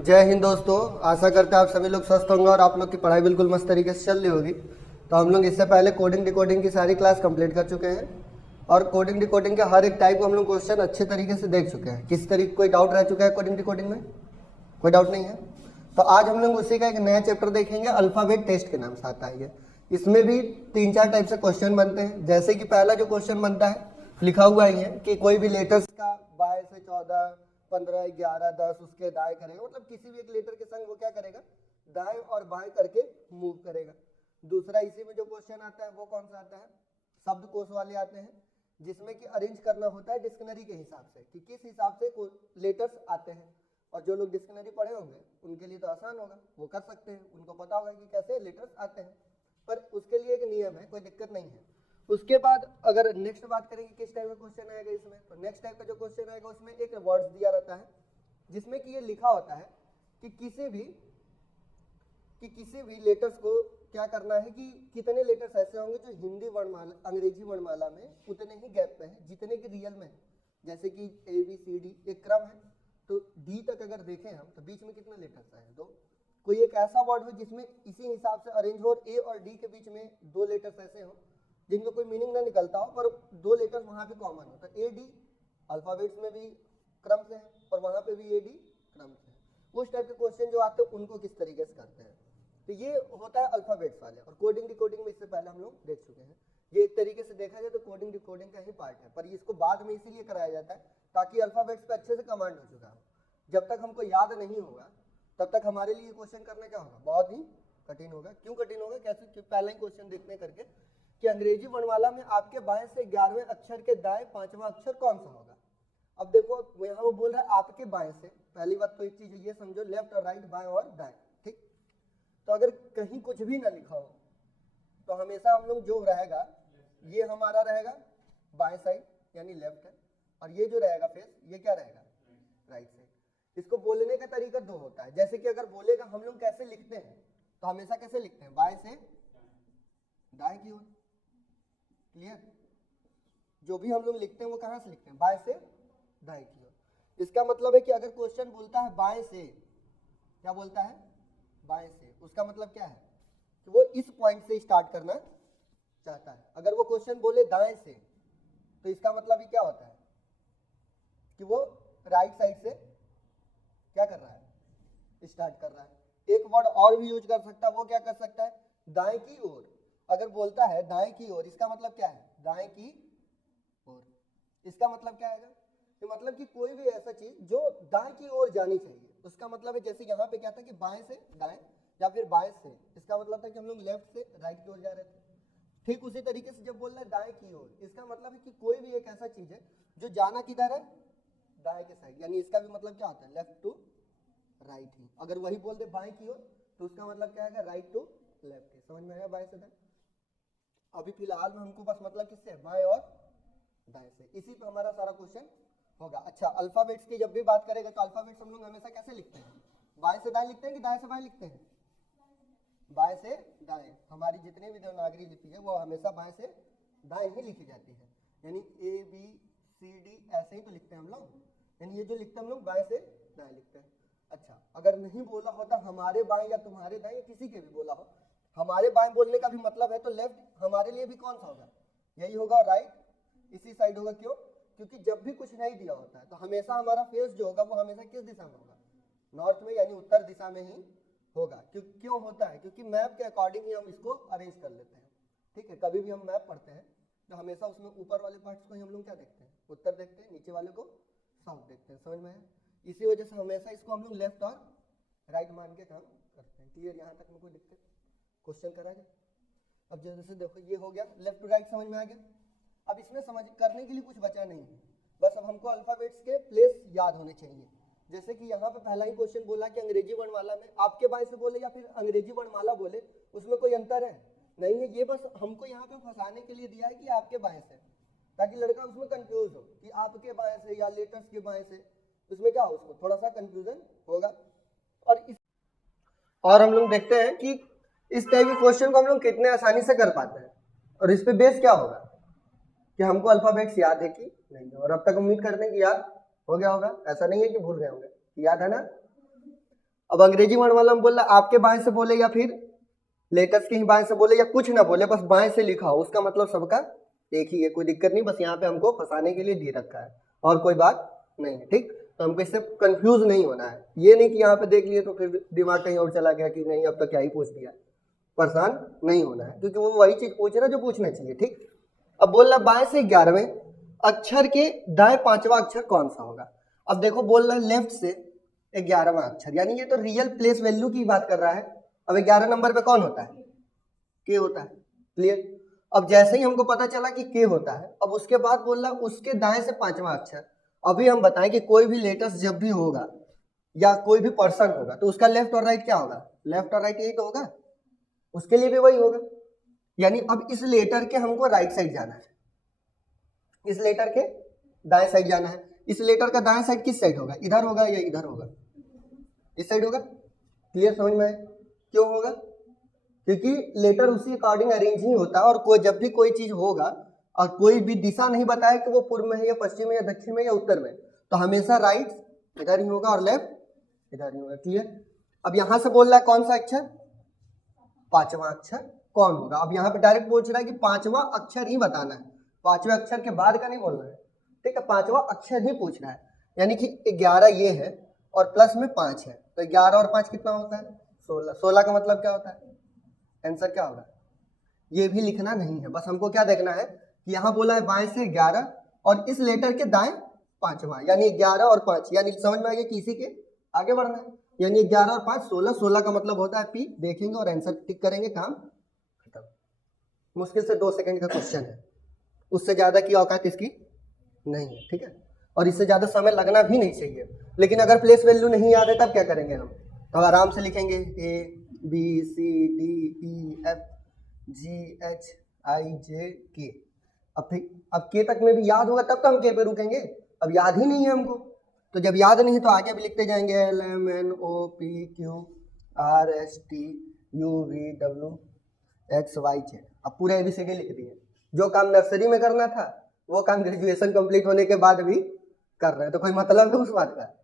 जय हिंद दोस्तों। आशा करते हैं आप सभी लोग स्वस्थ होंगे और आप लोग की पढ़ाई बिल्कुल मस्त तरीके से चल रही होगी। तो हम लोग इससे पहले कोडिंग डिकोडिंग की सारी क्लास कंप्लीट कर चुके हैं और कोडिंग डिकोडिंग के हर एक टाइप को हम लोग क्वेश्चन अच्छे तरीके से देख चुके हैं। किस तरीके कोई डाउट रह चुका है कोडिंग डिकोडिंग में? कोई डाउट नहीं है। तो आज हम लोग उसी का एक नया चैप्टर देखेंगे, अल्फाबेट टेस्ट के नाम से आता है ये। इसमें भी 3-4 टाइप से क्वेश्चन बनते हैं। जैसे कि पहला जो क्वेश्चन बनता है लिखा हुआ ही है कि कोई भी लेटर्स का 22 से 14, 15, 11, 10 उसके दाएं करेगा, मतलब किसी भी एक लेटर के संग वो क्या करेगा, दाएं और बाएं करके मूव करेगा। दूसरा इसी में जो क्वेश्चन आता है वो कौन सा आता है, शब्दकोश वाले आते हैं, जिसमें कि अरेंज करना होता है डिक्शनरी के हिसाब से कि किस हिसाब से लेटर्स आते हैं। और जो लोग डिक्शनरी पढ़े होंगे उनके लिए तो आसान होगा, वो कर सकते हैं, उनको पता होगा कि कैसे लेटर्स आते हैं। पर उसके लिए एक नियम है, कोई दिक्कत नहीं है। उसके बाद अगर नेक्स्ट बात करेंगे किस टाइप का क्वेश्चन आएगा इसमें, तो नेक्स्ट टाइप का जो क्वेश्चन आएगा उसमें एक वर्ड्स दिया रहता है जिसमें कि ये लिखा होता है कि किसी भी लेटर्स को क्या करना है कि कितने लेटर्स ऐसे होंगे जो हिंदी वर्णमाला अंग्रेजी वर्णमाला में उतने ही गैप पे हैं जितने कि रियल में। जैसे कि ABCD एक क्रम है, तो D तक अगर देखें हम तो बीच में कितने लेटर्स आए हैं, 2। कोई एक ऐसा वर्ड हो जिसमें इसी हिसाब से अरेंज हो और A और D के बीच में 2 लेटर्स ऐसे हो जिनका कोई मीनिंग ना निकलता हो पर 2 लेटर्स वहां पे कॉमन हो, तो AD अल्फाबेट्स में भी क्रम से है और वहां पे भी AD क्रम से है। उस टाइप के क्वेश्चन जो आते हैं उनको किस तरीके से करते हैं, तो ये होता है अल्फाबेट्स वाले। और कोडिंग डिकोडिंग में इससे पहले हम लोग देख चुके हैं। ये एक तरीके से देखा जाए तो कोडिंग डिकोडिंग का ही पार्ट है, पर इसको बाद में इसीलिए कराया जाता है ताकि अल्फाबेट्स पे अच्छे से कमांड हो चुका हो। जब तक हमको याद नहीं होगा तब तक हमारे लिए क्वेश्चन करने क्या होगा, बहुत ही कठिन होगा। क्यों कठिन होगा, कैसे? पहला ही क्वेश्चन देखने करके कि अंग्रेजी वर्णमाला में आपके बाएं से 11वें अक्षर के दाएं 5वां अक्षर कौन सा होगा। अब देखो यहाँ वो बोल रहा है आपके बाएं से, पहली बात तो एक चीज ये समझो, लेफ्ट और राइट, बाएं और दाएं, ठीक। तो अगर कहीं कुछ भी ना लिखा हो तो हमेशा हम लोग जो रहेगा ये हमारा रहेगा बाएं साइड यानी लेफ्ट है, और ये जो रहेगा फेस ये क्या रहेगा, राइट साइड। इसको बोलने का तरीका 2 होता है। जैसे कि अगर बोलेगा हम लोग कैसे लिखते हैं, तो हमेशा कैसे लिखते हैं, बाएं से दाएं की ओर। क्लियर? जो भी हम लोग लिखते हैं वो कहां से लिखते हैं, बाएं से दाएं की ओर। इसका मतलब है कि अगर क्वेश्चन बोलता है बाएं से, क्या बोलता है, बाएं से, उसका मतलब क्या है कि वो इस पॉइंट से स्टार्ट करना चाहता है। अगर वो क्वेश्चन बोले दाएं से तो इसका मतलब ही क्या होता है कि वो राइट साइड से क्या कर रहा है, स्टार्ट कर रहा है। एक वर्ड और भी यूज कर सकता है, वो क्या कर सकता है, दाएं की ओर। अगर बोलता है दाएं की ओर, इसका मतलब क्या है, दाएं की ओर। इसका मतलब क्या है, तो मतलब कि कोई भी ऐसा चीज जो दाएं की ओर जानी चाहिए। उसका मतलब है जैसे यहाँ पे क्या था कि बाएं से दाएं या फिर बाएं से, इसका मतलब था कि हम लोग लेफ्ट से राइट की ओर जा रहे थे। ठीक उसी तरीके से जब बोल रहे हैं दाएं की ओर, इसका मतलब है कि कोई भी एक ऐसा चीज है जो जाना किधर है, दाएं के साइड, यानी इसका भी मतलब क्या होता है, लेफ्ट टू राइट ही। अगर वही बोल दे बाएं की ओर तो उसका मतलब क्या है, राइट टू लेफ्ट ही। समझ में आया बाएं से दाएं? अभी फिलहाल में हमको बस मतलब किससे, बाएं और दाएं से। इसी पे हमारा सारा क्वेश्चन होगा। अच्छा, अल्फाबेट्स की जब भी बात करेंगे तो अल्फाबेट्स हम लोग हमेशा कैसे लिखते हैं, बाएं से दाएं लिखते हैं कि दाएं से बाएं लिखते हैं, बाएं से दाएं। हमारी जितनी भी देवनागरी लिपि है वो हमेशा बाएं से दाएं ही लिखी जाती है, यानी ABCD ऐसे ही तो लिखते हैं हम लोग, यानी ये जो लिखते हैं हम लोग बाएं से दाएं लिखते हैं। अच्छा, अगर नहीं बोला होता हमारे बाएं या तुम्हारे दाएं या किसी के भी बोला हो, हमारे बाएं बोलने का भी मतलब है तो लेफ्ट हमारे लिए भी कौन सा होगा, यही होगा, राइट इसी साइड होगा। क्यों? क्योंकि जब भी कुछ नहीं दिया होता है तो हमेशा हमारा फेस जो होगा वो हमेशा किस दिशा में होगा, नॉर्थ में, यानी उत्तर दिशा में ही होगा। क्यों होता है, क्योंकि मैप के अकॉर्डिंग ही हम इसको अरेंज कर लेते हैं। ठीक है, कभी भी हम मैप पढ़ते हैं तो हमेशा उसमें ऊपर वाले पार्ट्स को ही हम लोग क्या देखते हैं, उत्तर देखते हैं, नीचे वाले को साउथ देखते हैं। समझ में आया? इसी वजह से हमेशा इसको हम लोग लेफ्ट और राइट मान के काम करते हैं। क्लियर? यहाँ तक में कोई दिक्कत? क्वेश्चन करा गया? अब जैसे देखो ये हो गया लेफ्ट टू राइट, समझ में आ गया। अब इसमें समझ करने के लिए कुछ बचा नहीं है, बस अब हमको अल्फाबेट्स के प्लेस याद होने चाहिए। जैसे कि यहाँ पे पहला ही क्वेश्चन बोला कि अंग्रेजी वर्णमाला में आपके बाएं से बोले या फिर अंग्रेजी वर्णमाला बोले, उसमें कोई अंतर है नहीं है। ये बस हमको यहाँ पे फंसाने के लिए दिया है कि आपके बाएं से, ताकि लड़का उसमें कंफ्यूज हो कि आपके बाएं से या लेटर्स के बाएं से, उसमें क्या हो, उसको थोड़ा सा कंफ्यूजन होगा। और हम लोग देखते हैं कि इस टाइप के क्वेश्चन को हम लोग कितने आसानी से कर पाते हैं, और इस पे बेस क्या होगा कि हमको अल्फाबेट्स याद है कि नहीं। और अब तक उम्मीद करते हैं कि याद हो गया होगा, ऐसा नहीं है कि भूल गए होंगे, याद है ना। अब अंग्रेजी वर्णमाला में बोल रहा आपके बाएं से बोले या फिर लेटर्स के ही बाएं से बोले या कुछ ना बोले, बस बाएं से लिखा हो, उसका मतलब सबका एक ही है, कोई दिक्कत नहीं, बस यहाँ पे हमको फंसाने के लिए दे रखा है और कोई बात नहीं है, ठीक। तो हमको इससे कंफ्यूज नहीं होना है, ये नहीं कि यहाँ पे देख लिए तो फिर दिमाग कहीं और चला गया कि नहीं अब तो क्या ही पूछ दिया, परेशान नहीं होना है, क्योंकि वो वही चीज पूछ रहा है जो पूछना चाहिए, ठीक। अब बोल रहा बाएं से 11वें अक्षर के दाएं 5वां अक्षर कौन सा होगा। अब देखो बोल रहा है लेफ्ट से 11वां अक्षर, यानी ये तो रियल प्लेस वैल्यू की बात कर रहा है। अब 11 नंबर पे कौन होता है, के होता है, क्लियर। अब जैसे ही हमको पता चला कि के होता है, अब उसके बाद बोल रहा उसके दाएं से 5वां अक्षर। अभी हम बताएं कि कोई भी लेटर्स जब भी होगा या कोई भी पर्सन होगा तो उसका लेफ्ट और राइट क्या होगा, लेफ्ट और राइट यही तो होगा, उसके लिए भी वही होगा। यानी अब इस लेटर के हमको राइट साइड जाना है, इस लेटर के दाएं साइड जाना है। इस लेटर का दाएं साइड किस साइड होगा, इधर होगा या इधर होगा, इस साइड होगा, क्लियर, समझ में आए क्यों होगा, क्योंकि लेटर उसी अकॉर्डिंग अरेंज ही होता है। और कोई जब भी कोई चीज होगा और कोई भी दिशा नहीं बताए कि वो पूर्व में है या पश्चिम में या दक्षिण में या उत्तर में, तो हमेशा राइट इधर ही होगा और लेफ्ट इधर ही होगा, क्लियर। अब यहां से बोल रहा है कौन सा अक्षर, 5वां अक्षर कौन होगा। अब यहाँ पे डायरेक्ट पूछ रहा है कि 5वां अक्षर ही बताना है, 5वें अक्षर के बाद का नहीं बोलना है, ठीक है, 5वां अक्षर ही पूछ रहा है। यानी कि 11 ये है और प्लस में 5 है, तो 11 और 5 कितना होता है, 16। 16 का मतलब क्या होता है, आंसर क्या होगा, ये भी लिखना नहीं है, बस हमको क्या देखना है कि यहाँ बोला है बाएं से 11 और इस लेटर के दाएं 5वां, यानी 11 और 5, यानी समझ में आ गया किसी के आगे बढ़ना है। यानी 11 और 5 16, 16 का मतलब होता है पी, देखेंगे और आंसर टिक करेंगे, काम खत्म। मुश्किल से 2 सेकंड का क्वेश्चन है, उससे ज्यादा की औकात इसकी नहीं है, ठीक है, और इससे ज्यादा समय लगना भी नहीं चाहिए। लेकिन अगर प्लेस वैल्यू नहीं याद है तब क्या करेंगे हम, तो आराम से लिखेंगे ABCDEFGHIJK। अब के तक में भी याद होगा तब तो हम के पे रुकेंगे, अब याद ही नहीं है हमको, तो जब याद नहीं है तो आगे भी लिखते जाएंगे LMNOPQRSTUVWXYZ। अब पूरा ABCD लिख दिए। जो काम नर्सरी में करना था वो काम ग्रेजुएशन कंप्लीट होने के बाद भी कर रहे हैं, तो कोई मतलब है उस बात का।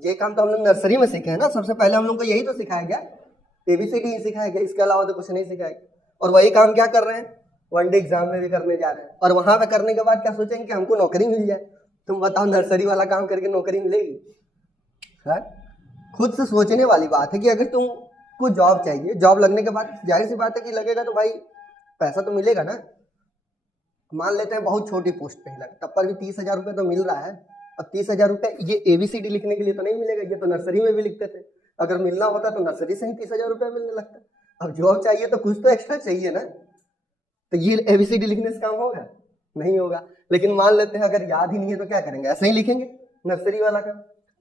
ये काम तो हम लोग नर्सरी में सीखे हैं ना, सबसे पहले हम लोग को यही तो सिखाया गया, ABCD ही सिखाया गया, इसके अलावा तो कुछ नहीं सिखाया गया। और वही काम क्या कर रहे हैं, वनडे एग्जाम में भी करने जा रहे हैं, और वहां पे करने के बाद क्या सोचेंगे कि हमको नौकरी मिल जाए। तुम बताओ नर्सरी वाला काम करके नौकरी मिलेगी, है? खुद से सोचने वाली बात है कि अगर तुमको जॉब चाहिए, जॉब लगने के बाद जाहिर सी बात है कि लगेगा तो भाई पैसा तो मिलेगा ना। मान लेते हैं बहुत छोटी पोस्ट पे ही लगा, तब पर भी 30,000 रुपये तो मिल रहा है। अब 30,000 रुपये ये ABCD लिखने के लिए तो नहीं मिलेगा, ये तो नर्सरी में भी लिखते थे, अगर मिलना होता तो नर्सरी से ही 30,000 रुपये मिलने लगता। अब जॉब चाहिए तो कुछ तो एक्स्ट्रा चाहिए ना, तो ये ABCD लिखने से काम होगा, नहीं होगा। लेकिन मान लेते हैं अगर याद ही नहीं है तो क्या करेंगे, ऐसे ही लिखेंगे नर्सरी वाला का।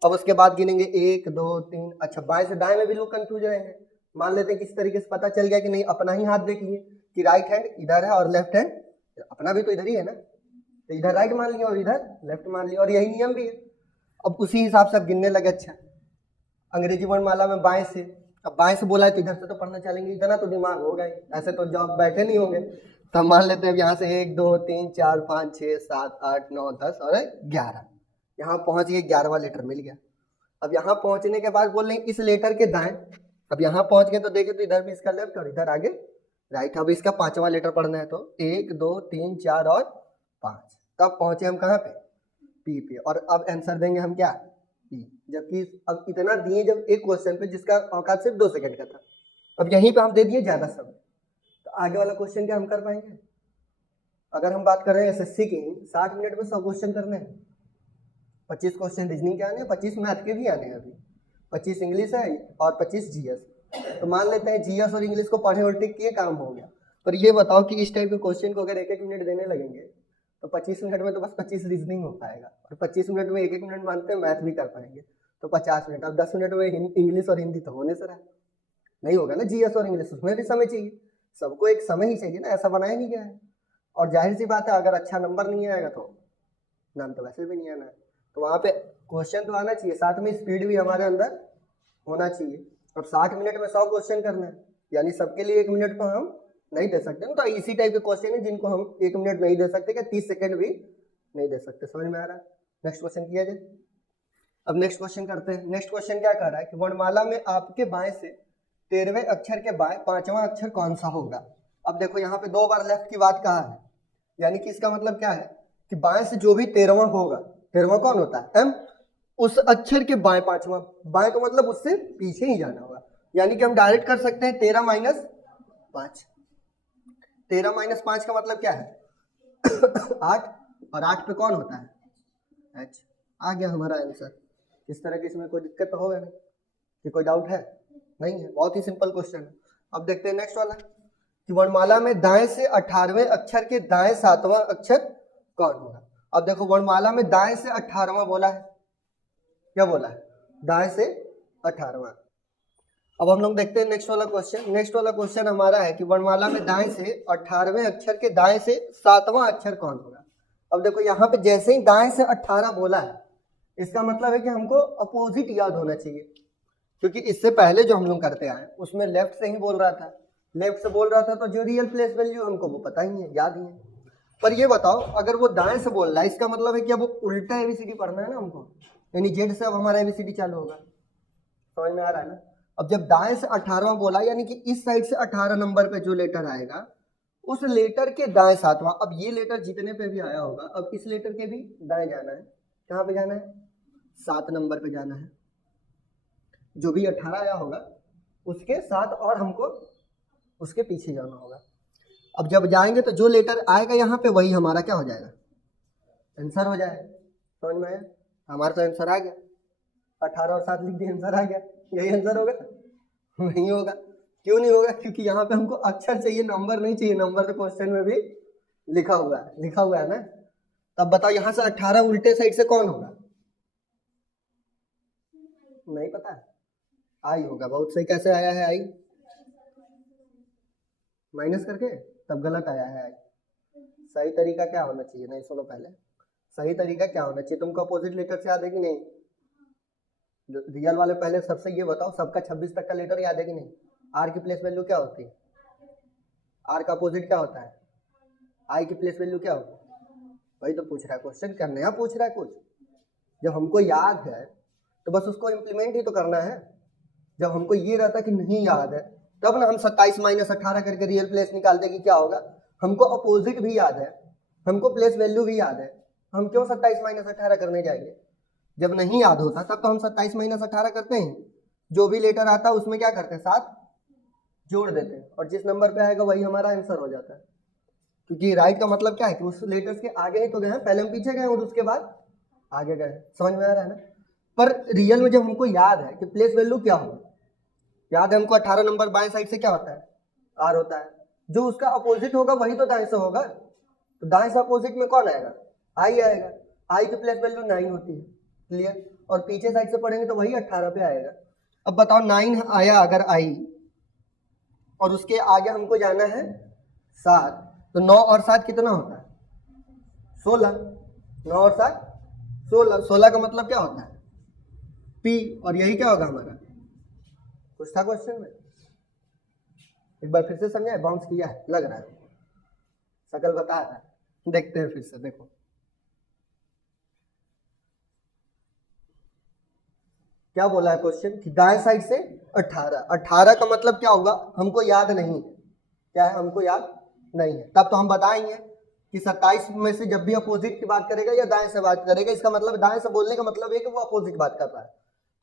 अब उसके बाद गिनेंगे 1 2 3, अच्छा बाएं से दाएं में भी लोग कंफ्यूज रहेंगे। मान लेते हैं किस तरीके से पता चल गया कि नहीं, अपना ही हाथ देखिए कि राइट हैंड इधर है और लेफ्ट हैंड अपना भी तो इधर ही है ना, तो इधर राइट मान लिया और इधर लेफ्ट मान लिया, और यही नियम भी है। अब उसी हिसाब से अब गिनने लगे। अच्छा अंग्रेजी वर्णमाला में बाएं से, अब बाएं से बोला है तो इधर से तो पढ़ना चलेंगे, इतना तो दिमाग होगा ही, ऐसे तो जॉब बैठे नहीं होंगे। तो हम मान लेते हैं यहाँ से 1 2 3 4 5 6 7 8 9 10 और 11, यहाँ पहुंच गए, 11वां लेटर मिल गया। अब यहाँ पहुंचने के बाद बोल रहे हैं इस लेटर के दाएं, अब यहाँ पहुंच गए तो देखे तो इधर भी इसका लेफ्ट और इधर आगे राइट। अब इसका 5वां लेटर पढ़ना है तो 1 2 3 4 और 5, तब पहुंचे हम कहाँ पे, पी पे। और अब आंसर देंगे हम क्या, पी, जबकि अब इतना दिए जब एक क्वेश्चन पे जिसका औकात सिर्फ 2 सेकंड का था, अब यहीं पे हम दे दिए ज्यादा समय, तो आगे वाला क्वेश्चन क्या हम कर पाएंगे। अगर हम बात कर रहे हैं SSC की, 60 मिनट में 100 क्वेश्चन करने हैं, 25 क्वेश्चन रीजनिंग के आने हैं, 25 मैथ के भी आने हैं, अभी 25 इंग्लिश है और 25 GS। तो मान लेते हैं GS और इंग्लिश को पढ़े और टिक किए, काम हो गया। पर ये बताओ कि इस टाइप के क्वेश्चन को अगर 1-1 मिनट देने लगेंगे तो 25 मिनट में तो बस 25 रीजनिंग हो पाएगा, और 25 मिनट में 1-1 मिनट मानते हैं मैथ भी कर पाएंगे, तो 50 मिनट। अब 10 मिनट में इंग्लिश और हिंदी तो होने से रहा नहीं होगा ना, GS और इंग्लिश उसमें भी समय चाहिए, सबको एक समय ही चाहिए ना, ऐसा बनाया नहीं गया है। और जाहिर सी बात है अगर अच्छा नंबर नहीं आएगा तो नाम तो वैसे भी नहीं आना है, तो वहाँ पे क्वेश्चन तो आना चाहिए, साथ में स्पीड भी हमारे अंदर होना चाहिए। अब 60 मिनट में 100 क्वेश्चन करना है, यानी सबके लिए 1 मिनट तो हम नहीं दे सकते ना, तो इसी टाइप के क्वेश्चन है जिनको हम 1 मिनट नहीं दे सकते, क्या 30 सेकंड भी नहीं दे सकते। समझ में आ रहा है, नेक्स्ट क्वेश्चन किया जाए। अब नेक्स्ट क्वेश्चन करते हैं। नेक्स्ट क्वेश्चन क्या कह रहा है कि वर्णमाला में आपके बाएं से 13वें अक्षर के बाएं 5वां अक्षर कौन सा होगा। अब देखो यहाँ पे 2 बार लेफ्ट की बात कहा है, यानी कि इसका मतलब क्या है कि बाएं से जो भी 13वां होगा, 13वां कौन होता है एम, उस अक्षर के बाएं 5वां, बाएं का मतलब उससे पीछे ही जाना होगा। यानी कि हम डायरेक्ट कर सकते हैं 13 माइनस 5। 13 माइनस 5 का मतलब क्या है 8, और 8 पे कौन होता है एच। आ गया हमारा आंसर। इस तरह की इसमें कोई दिक्कत तो होगा नहीं कि कोई डाउट है नहीं है, बहुत ही सिंपल क्वेश्चन है। अब देखते हैं नेक्स्ट वाला कि वर्णमाला में दाएं से 18वें अक्षर के दाएं 7वां अक्षर कौन होगा। अब देखो वर्णमाला में दाएं से 18वां बोला है, क्या बोला है दाएं से 18वां। अब हम लोग देखते हैं नेक्स्ट वाला क्वेश्चन। नेक्स्ट वाला क्वेश्चन हमारा है कि वर्णमाला में दाएं से 18वें अक्षर के दाएं से 7वां अक्षर कौन होगा। अब देखो यहाँ पे जैसे ही दाएं से 18 बोला है, इसका मतलब है कि हमको अपोजिट याद होना चाहिए, क्योंकि इससे पहले जो हम लोग करते आए उसमें लेफ्ट से ही बोल रहा था, लेफ्ट से बोल रहा था तो जो रियल प्लेस वैल्यू हमको वो पता ही है, याद ही है। पर ये बताओ अगर वो दाएं से बोल रहा है, इसका मतलब है कि अब वो उल्टा एबीसीडी पढ़ना है ना हमको, यानी जेड से अब हमारा एबीसीडी चालू होगा। समझ में आ रहा है ना। अब जब दाएं से 18वां बोला, यानी कि इस साइड से 18 नंबर पे जो लेटर आएगा उस लेटर के दाएं 7वां। अब ये लेटर जितने पे भी आया होगा, अब इस लेटर के भी दाएं जाना है। कहाँ पे जाना है 7 नंबर पे जाना है। जो भी 18 आया होगा उसके साथ और हमको उसके पीछे जाना होगा। अब जब जाएंगे तो जो लेटर आएगा यहाँ पे वही हमारा क्या हो जाएगा आंसर हो जाएगा। समझ में आया, हमारा तो आंसर आ गया। 18 और 7 लिख दिए, आंसर आ गया। यही आंसर होगा नहीं होगा। क्यों नहीं होगा, क्योंकि यहाँ पे हमको अक्षर चाहिए, नंबर नहीं चाहिए। नंबर तो क्वेश्चन में भी लिखा हुआ है ना। तब बताओ यहाँ से 18 उल्टे साइड से कौन होगा, नहीं पता, आई होगा। बहुत सही। कैसे आया है आई, माइनस करके, तब गलत आया है आई। सही तरीका क्या होना चाहिए, नहीं सुनो पहले, सही तरीका क्या होना चाहिए तुमको अपोजिट लेटर से याद है कि नहीं। रियल वाले पहले सबसे ये बताओ, सबका 26 तक का लेटर याद है कि नहीं। आर की प्लेस वैल्यू क्या होती है, आर का अपोजिट क्या होता है, आई की प्लेस वैल्यू क्या होती है। वही तो पूछ रहा है क्वेश्चन, क्या नया पूछ रहा है कुछ। जब हमको याद है तो बस उसको इम्प्लीमेंट ही तो करना है। जब हमको ये रहता कि नहीं याद है तब ना हम 27 माइनस 18 करके रियल प्लेस निकालते कि क्या होगा। हमको अपोजिट भी याद है, हमको प्लेस वैल्यू भी याद है, हम क्यों 27 माइनस 18 करने जाएंगे। जब नहीं याद होता तब तो हम 27 माइनस 18 करते हैं। जो भी लेटर आता है उसमें क्या करते हैं, साथ जोड़ देते हैं, और जिस नंबर पे आएगा वही हमारा आंसर हो जाता है। क्योंकि राइट का मतलब क्या है कि उस लेटर्स के आगे ही तो गए हैं, पहले हम पीछे गए और उसके बाद आगे गए। समझ में आ रहा है ना। पर रियल में जब हमको याद है कि प्लेस वैल्यू क्या होगा, याद है हमको 18 नंबर बाएं साइड से क्या होता है आर होता है, जो उसका अपोजिट होगा वही तो दाएं से होगा। तो दाएं से अपोजिट में कौन आएगा, आई आएगा। आई की प्लेस वैल्यू 9 होती है, क्लियर। और पीछे साइड से पढ़ेंगे तो वही 18 पे आएगा। अब बताओ 9 आया अगर आई और उसके आगे हमको जाना है 7, तो 9 और 7 कितना होता है 16। 9 और 7 16, 16 का मतलब क्या होता है पी, और यही क्या होगा हमारा, कुछ था क्वेश्चन में, एक बार फिर से समझाए, बाउंस किया है लग रहा है, शकल बता रहा है, देखते हैं फिर से। देखो क्या बोला है क्वेश्चन कि दाएं साइड से 18, 18 का मतलब क्या होगा हमको याद नहीं है, क्या है हमको याद नहीं है। तब तो हम बताएंगे कि 27 में से जब भी अपोजिट की बात करेगा या दाएं से बात करेगा, इसका मतलब दाएं से बोलने का मतलब है कि वो अपोजिट बात कर रहा है।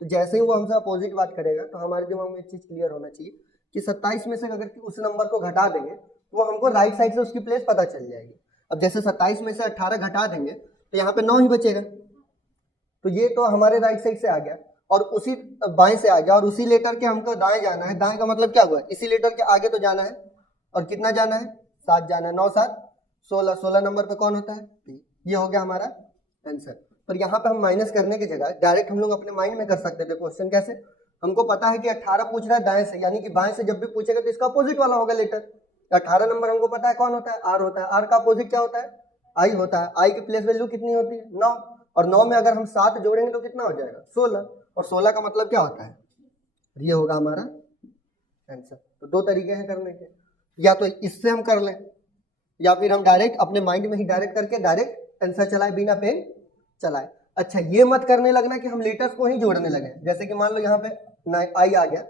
तो जैसे ही वो हमसे अपोजिट बात करेगा तो हमारे दिमाग में एक चीज क्लियर होना चाहिए कि 27 में से अगर उस नंबर को घटा देंगे तो वो हमको राइट साइड से उसकी प्लेस पता चल जाएगी। अब जैसे 27 में से 18 घटा देंगे तो यहाँ पे 9 ही बचेगा, तो ये तो हमारे राइट साइड से आ गया और उसी बाएं से आ गया, और उसी लेटर के हमको दाएं जाना है। दाएं का मतलब क्या हुआ, इसी लेटर के आगे तो जाना है, और कितना जाना है 7 जाना है। 9 7 16, 16 नंबर पे कौन होता है पी। ये हो गया हमारा आंसर। पर यहाँ पे हम माइनस करने की जगह डायरेक्ट हम लोग अपने माइंड में कर सकते थे क्वेश्चन। कैसे, हमको पता है कि 18 पूछ रहा है दाएं से, यानी कि बाएं से जब भी पूछेगा तो इसका अपोजिट वाला होगा लेटर। 18 नंबर हमको पता है कौन होता है, आर होता है। आर का अपोजिट क्या होता है, आई होता है। आई की प्लेस वैल्यू कितनी होती है 9, और 9 में अगर हम 7 जोड़ेंगे तो कितना हो जाएगा 16, और 16 का मतलब क्या होता है, ये होगा हमारा आंसर। तो दो तरीके हैं करने के, या तो इससे हम कर लें या फिर हम डायरेक्ट अपने माइंड में ही डायरेक्ट करके डायरेक्ट आंसर चलाए बिना पेन चलाए। अच्छा ये मत करने लगना कि हम लेटर्स को ही जोड़ने लगे, जैसे कि मान लो यहाँ पे आई आ गया,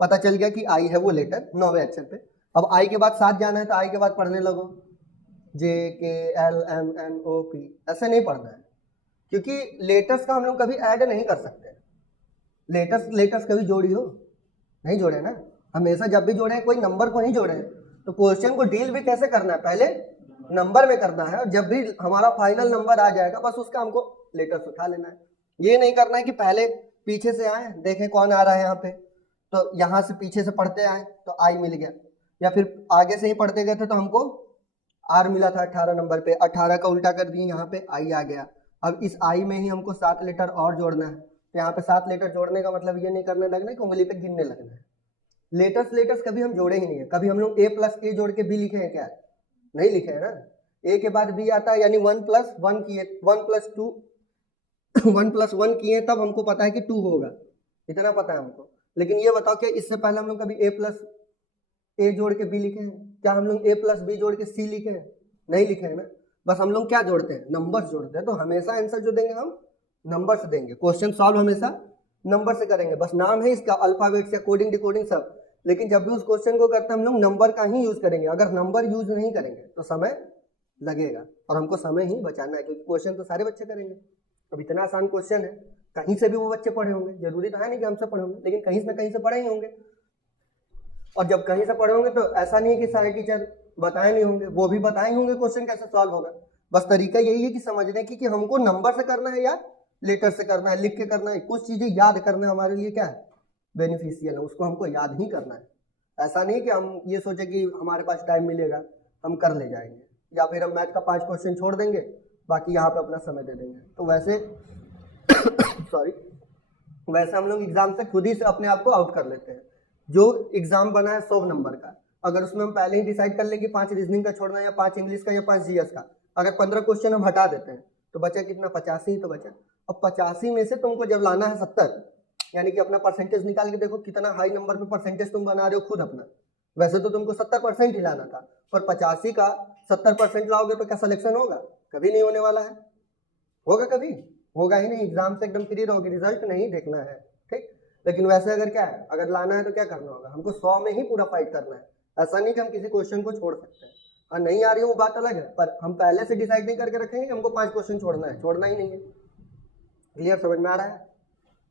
पता चल गया कि आई है वो लेटर 9वें अक्षर पे, अब आई के बाद 7 जाना है तो आई के बाद पढ़ने लगो JKLMNOP, ऐसे नहीं पढ़ना है, क्योंकि लेटर्स का हम लोग कभी ऐड नहीं कर सकते। लेटर्स कभी जोड़ी हो? नहीं जोड़े ना, हमेशा जब भी जोड़े कोई नंबर को ही जोड़े, तो क्वेश्चन को डील भी कैसे करना है, पहले नंबर में करना है, और जब भी हमारा फाइनल नंबर आ जाएगा बस उसका हमको लेटर्स उठा लेना है। ये नहीं करना है कि पहले पीछे से आए देखें कौन आ रहा है यहाँ पे, तो यहाँ से पीछे से पढ़ते आए तो आई मिल गया, या फिर आगे से ही पढ़ते गए थे तो हमको आर मिला था 18 नंबर पे, 18 का उल्टा कर दिए यहाँ पे आई आ गया। अब इस आई में ही हमको 7 लेटर और जोड़ना है, तो यहाँ पे 7 लेटर जोड़ने का मतलब ये नहीं करने लगना है कि उंगली पे गिनने लगना है। लेटर्स कभी हम जोड़े ही नहीं है, कभी हम लोग A+A जोड़ के B लिखे हैं क्या? नहीं लिखे है ना, A के बाद B आता है, यानी 1+1 किए, 1+2 1+1 किए तब हमको पता है कि 2 होगा, इतना पता है हमको। लेकिन ये बताओ क्या इससे पहले हम लोग कभी A+A जोड़ के B लिखे हैं? क्या हम लोग A+B जोड़ के C लिखे हैं? नहीं लिखे हैं ना, बस हम लोग क्या जोड़ते हैं, नंबर्स जोड़ते हैं। तो हमेशा आंसर जो देंगे हम नंबर से देंगे, क्वेश्चन सॉल्व हमेशा नंबर से करेंगे, बस नाम है इसका अल्फाबेट्स या कोडिंग डिकोडिंग सब, लेकिन जब भी उस क्वेश्चन को करते हैं हम लोग नंबर का ही यूज करेंगे। अगर नंबर यूज नहीं करेंगे तो समय लगेगा, और हमको समय ही बचाना है, क्योंकि क्वेश्चन तो सारे बच्चे करेंगे। अब इतना आसान क्वेश्चन है, कहीं से भी वो बच्चे पढ़े होंगे, जरूरी तो है नहीं कि हमसे पढ़े होंगे, लेकिन कहीं से कहीं से पढ़े ही होंगे। और जब कहीं से पढ़े होंगे तो ऐसा नहीं है कि सारे टीचर बताए नहीं होंगे, वो भी बताए होंगे क्वेश्चन कैसे सॉल्व होगा। बस तरीका यही है कि समझने की कि हमको नंबर से करना है या लेटर से करना है, लिख के करना है। कुछ चीजें याद करना हमारे लिए क्या है, बेनिफिशियल है, उसको हमको याद ही करना है। ऐसा नहीं कि हम ये सोचे कि हमारे पास टाइम मिलेगा हम कर ले जाएंगे, या फिर हम मैथ का 5 क्वेश्चन छोड़ देंगे बाकी यहाँ पे अपना समय दे देंगे। तो वैसे वैसे हम लोग एग्जाम से खुद ही से अपने आप को आउट कर लेते हैं। जो एग्जाम बना है 100 नंबर का, अगर उसमें हम पहले ही डिसाइड कर लें कि 5 रीजनिंग का छोड़ना है, या 5 इंग्लिश का, या 5 जीएस का, अगर 15 क्वेश्चन हम हटा देते हैं तो बचा कितना, 85 तो बचा। अब 85 में से तुमको जब लाना है 70, यानी कि अपना परसेंटेज निकाल के देखो कितना हाई नंबर पे परसेंटेज तुम बना रहे हो खुद अपना। वैसे तो तुमको 70% ही लाना था, पर 85 का 70% लाओगे तो क्या सिलेक्शन होगा? कभी नहीं होने वाला है। होगा कभी? होगा ही नहीं। एग्जाम से एकदम फ्री रहोगे, रिजल्ट नहीं देखना है, ठीक। लेकिन वैसे अगर क्या है, अगर लाना है तो क्या करना होगा, हमको 100 में ही पूरा फाइट करना है। ऐसा नहीं कि हम किसी क्वेश्चन को छोड़ सकते हैं, और नहीं आ रही है वो बात अलग है, पर हम पहले से डिसाइड नहीं करके रखेंगे कि हमको 5 क्वेश्चन छोड़ना है, छोड़ना ही नहीं है। क्लियर, समझ में आ रहा है?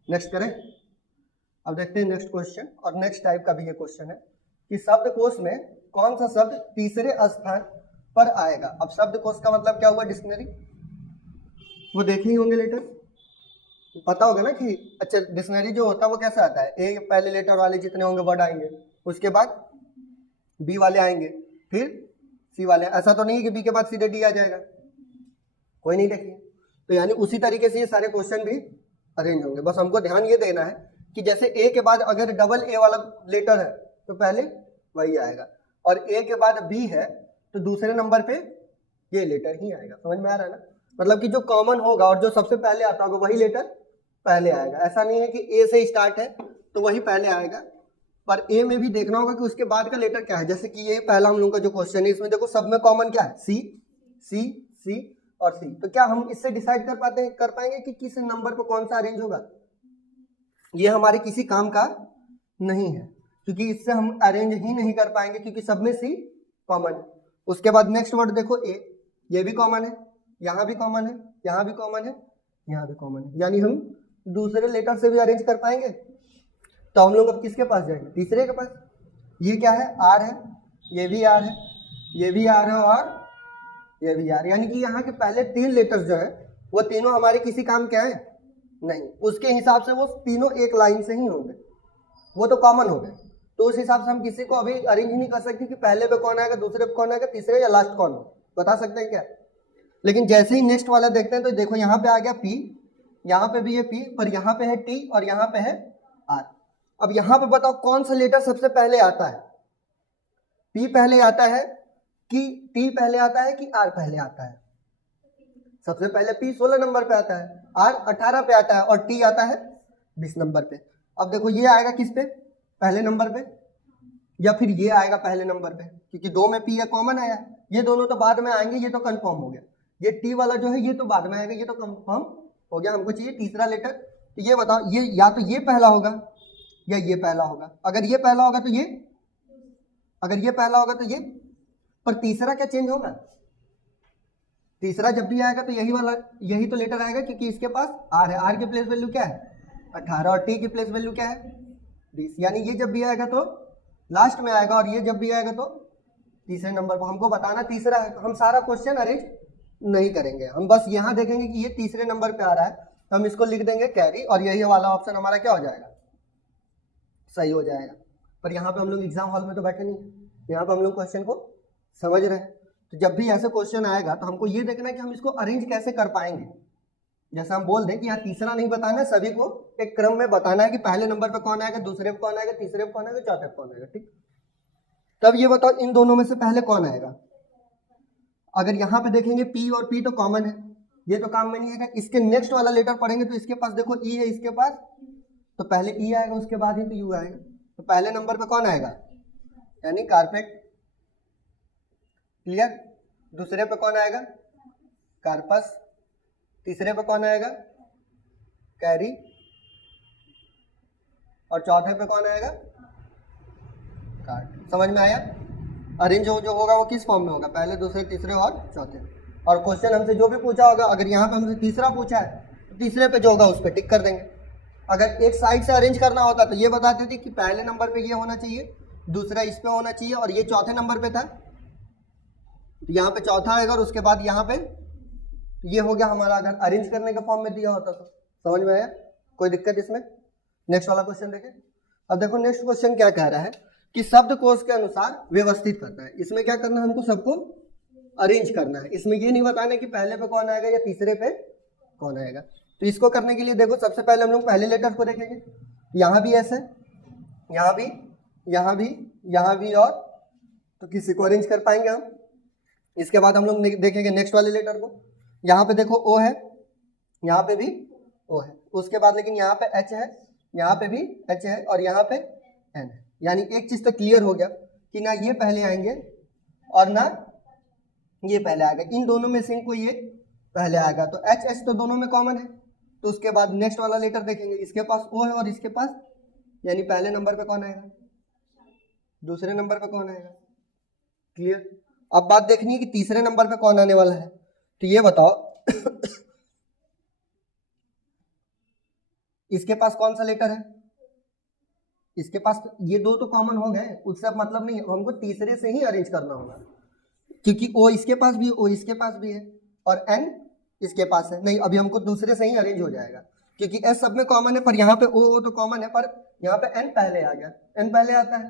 नेक्स्ट करें। अब देखते हैं नेक्स्ट क्वेश्चन, और नेक्स्ट टाइप का भी ये क्वेश्चन है कि शब्दकोश में कौन सा शब्द तीसरे स्थान पर आएगा। अब शब्दकोश का मतलब क्या हुआ, डिक्शनरी, वो देखे ही होंगे लेटर, पता होगा ना कि अच्छा डिक्शनरी जो होता है वो कैसा आता है, ए पहले लेटर वाले जितने होंगे वर्ड आएंगे, उसके बाद बी वाले आएंगे, फिर सी वाले। ऐसा तो नहीं है कि बी के बाद सीधे डी आ जाएगा, कोई नहीं देखिए। तो यानी उसी तरीके से ये सारे क्वेश्चन भी अरेंज होंगे। बस हमको ध्यान ये देना है कि जैसे ए के बाद अगर डबल ए वाला लेटर है तो पहले वही आएगा, और ए के बाद बी है तो दूसरे नंबर पे ये लेटर ही आएगा। समझ में आ रहा है ना, मतलब कि जो कॉमन होगा और जो सबसे पहले आता होगा वही लेटर पहले आएगा। ऐसा नहीं है कि ए से स्टार्ट है तो वही पहले आएगा, पर ए में भी देखना होगा कि उसके बाद का लेटर क्या है। जैसे कि ये पहला हम लोग का जो क्वेश्चन है, इसमें देखो सब में कॉमन क्या है, सी सी सी और सी। तो क्या हम इससे डिसाइड कर पाएंगे कि किस नंबर पर कौन सा अरेंज होगा? ये हमारे किसी काम का नहीं है, क्योंकि इससे हम अरेंज ही नहीं कर पाएंगे, क्योंकि सब में सी कॉमन है। उसके बाद नेक्स्ट वर्ड देखो ए, ये भी कॉमन है, यहाँ भी कॉमन है, यहाँ भी कॉमन है, यहाँ भी कॉमन है, यानी हम दूसरे लेटर से भी अरेंज कर पाएंगे। तो हम लोग अब किसके पास जाएंगे, तीसरे के पास। ये क्या है, आर है, ये भी आर है, ये भी आर है, और ये भी आर, यानी कि यहाँ के पहले 3 लेटर्स जो है वो तीनों हमारे किसी काम के हैं नहीं, उसके हिसाब से वो तीनों एक लाइन से ही होंगे, वो तो कॉमन हो गए। तो उस हिसाब से हम किसी को अभी अरेंज ही नहीं कर सकते कि पहले पे कौन आएगा, दूसरे पे कौन आएगा, तीसरे या लास्ट कौन हो, बता सकते हैं क्या? लेकिन जैसे ही नेक्स्ट वाला देखते हैं तो देखो यहाँ पे आ गया पी, यहाँ पे भी है पी, पर यहाँ पे है टी और यहाँ पे है आर। अब यहाँ पे बताओ कौन सा लेटर सबसे पहले आता है, पी पहले आता है कि टी पहले आता है कि आर पहले आता है? सबसे पहले पी 16 नंबर पे आता है, आर 18 पे आता है, और टी आता है 20 नंबर पे। अब देखो ये आएगा किस पे, पहले नंबर पे, या फिर ये आएगा पहले नंबर पे, क्योंकि 2 में पी है कॉमन आया, ये दोनों तो बाद में आएंगे, ये तो कंफर्म हो गया। ये टी वाला जो है ये तो बाद में आएगा, ये तो कंफर्म हो गया, हमको चाहिए तीसरा लेटर। तो ये बताओ, ये या तो ये पहला होगा या ये पहला होगा। अगर ये पहला होगा तो ये, अगर ये पहला होगा तो ये, पर तीसरा क्या चेंज होगा? तीसरा जब भी आएगा तो यही वाला, यही तो लेटर आएगा, क्योंकि इसके पास आर है। आर की प्लेस वैल्यू क्या है? 18, और टी की प्लेस वैल्यू क्या है? 20। यानी ये जब भी आएगा तो लास्ट में आएगा, और ये जब भी आएगा तो तीसरे नंबर पर। हमको बताना तीसरा है, तो हम सारा क्वेश्चन अरेंज नहीं करेंगे, हम बस यहाँ देखेंगे कि ये तीसरे नंबर पे आ रहा है, तो हम इसको लिख देंगे कैरी, और यही वाला ऑप्शन हमारा क्या हो जाएगा? सही हो जाएगा। पर यहाँ पे हम लोग एग्जाम हॉल में तो बैठे नहीं, यहाँ पे हम लोग क्वेश्चन को समझ रहे हैं। तो जब भी ऐसे क्वेश्चन आएगा तो हमको ये देखना है कि हम इसको अरेंज कैसे कर पाएंगे। जैसे हम बोल दें कि यहाँ तीसरा नहीं बताना है, सभी को एक क्रम में बताना है कि पहले नंबर पे कौन आएगा, दूसरे पे कौन आएगा, तीसरे पे कौन आएगा, चौथे पे कौन आएगा। ठीक, तब ये बताओ इन दोनों में से पहले कौन आएगा? अगर यहाँ पे देखेंगे P और P तो कॉमन है, ये तो काम में नहीं आएगा। इसके नेक्स्ट वाला लेटर पढ़ेंगे तो इसके पास देखो E है, इसके पास तो पहले E आएगा, उसके बाद ही तो U आएगा। तो पहले नंबर पे कौन आएगा? यानी कारपेट। क्लियर? दूसरे पे कौन आएगा? कार्पस। तीसरे पे कौन आएगा? कैरी। और चौथे पे कौन आएगा? कार्ड। समझ में आया? अरेंज जो होगा वो किस फॉर्म में होगा? पहले, दूसरे, तीसरे और चौथे। और क्वेश्चन हमसे जो भी पूछा होगा, अगर यहाँ पे हमसे तीसरा पूछा है तो तीसरे पे जो होगा उस पर टिक कर देंगे। अगर एक साइड से अरेंज करना होता तो ये बताते थे कि पहले नंबर पे ये होना चाहिए, दूसरा इस पे होना चाहिए, और ये चौथे नंबर पे था तो यहाँ पे चौथा आएगा, और उसके बाद यहाँ पे ये हो गया हमारा, अगर अरेंज करने के फॉर्म में दिया होता तो। समझ में आया? कोई दिक्कत इसमें? नेक्स्ट वाला क्वेश्चन देखें। अब देखो नेक्स्ट क्वेश्चन क्या कह रहा है कि शब्दकोश के अनुसार व्यवस्थित करना है। इसमें क्या करना है? हमको सबको अरेंज करना है। इसमें ये नहीं बताना है कि पहले पे कौन आएगा या तीसरे पे कौन आएगा। तो इसको करने के लिए देखो, सबसे पहले हम लोग पहले लेटर को देखेंगे। यहाँ भी ऐसे, यहाँ भी, यहाँ भी, यहाँ भी, और तो किसी को अरेंज कर पाएंगे हम। इसके बाद हम लोग देखेंगे नेक्स्ट वाले लेटर को। यहाँ पे देखो O है, यहाँ पे भी O है, उसके बाद लेकिन यहाँ पे H है, यहाँ पे भी H है, और यहाँ पे N है। यानी एक चीज तो क्लियर हो गया कि ना ये पहले आएंगे और ना ये पहले आएगा, इन दोनों में से कोई एक पहले आएगा। तो H H तो दोनों में कॉमन है। तो उसके बाद नेक्स्ट वाला लेटर देखेंगे, इसके पास O है और इसके पास, यानी पहले नंबर पे कौन आएगा, दूसरे नंबर पे कौन आएगा। क्लियर? अब बात देखनी है कि तीसरे नंबर पे कौन आने वाला है। तो ये बताओ इसके पास कौन सा लेटर है? इसके पास ये दो तो कॉमन हो गए, उससे अब मतलब नहीं है, हमको तीसरे से ही अरेंज करना होगा, क्योंकि O इसके पास भी है, O इसके पास भी है, और N इसके पास है। नहीं, अभी हमको दूसरे से ही अरेंज हो जाएगा, क्योंकि S सब में कॉमन है, पर यहाँ पे O तो कॉमन है, पर यहाँ पे N पहले आ गया। N पहले आता है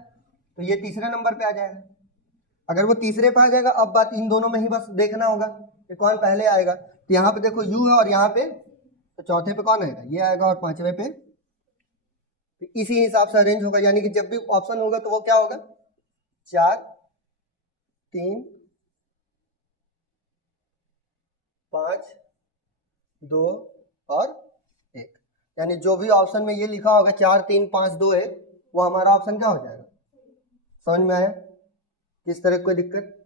तो ये तीसरे नंबर पे आ जाएगा। अगर वो तीसरे पे आ जाएगा, अब बात इन दोनों में ही बस देखना होगा कि कौन पहले आएगा। तो यहाँ पे देखो U है, और यहाँ पे तो चौथे पे कौन आएगा, ये आएगा, और पांचवे पे इसी हिसाब से अरेंज होगा। यानी कि जब भी ऑप्शन होगा तो वो क्या होगा, 4, 3, 5, 2 और 1। यानी जो भी ऑप्शन में ये लिखा होगा 4, 3, 5, 2, 1, वो हमारा ऑप्शन क्या हो जाएगा। समझ में आया? किस तरह कोई दिक्कत?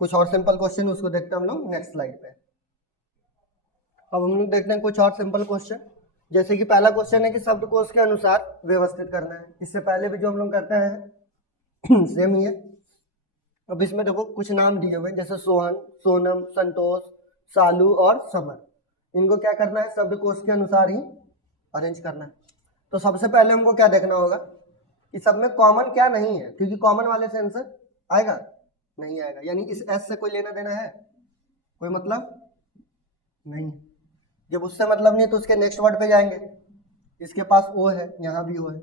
कुछ और सिंपल क्वेश्चन उसको देखते हैं हम लोग नेक्स्ट स्लाइड पे। अब हम लोग देखते हैं कुछ और सिंपल क्वेश्चन। जैसे कि पहला क्वेश्चन है कि शब्दकोश के अनुसार व्यवस्थित करना है। इससे पहले भी जो हम लोग करते हैं सेम ही है। अब इसमें देखो कुछ नाम दिए हुए, जैसे सोहन, सोनम, संतोष, सालू और समर। इनको क्या करना है, शब्दकोश के अनुसार ही अरेंज करना है। तो सबसे पहले हमको क्या देखना होगा कि सब में कॉमन क्या नहीं है, क्योंकि कॉमन वाले से आंसर आएगा नहीं आएगा। यानी इस S से कोई लेना देना है, कोई मतलब नहीं। जब उससे मतलब नहीं तो उसके नेक्स्ट वर्ड पे जाएंगे। इसके पास O है, यहाँ भी O है,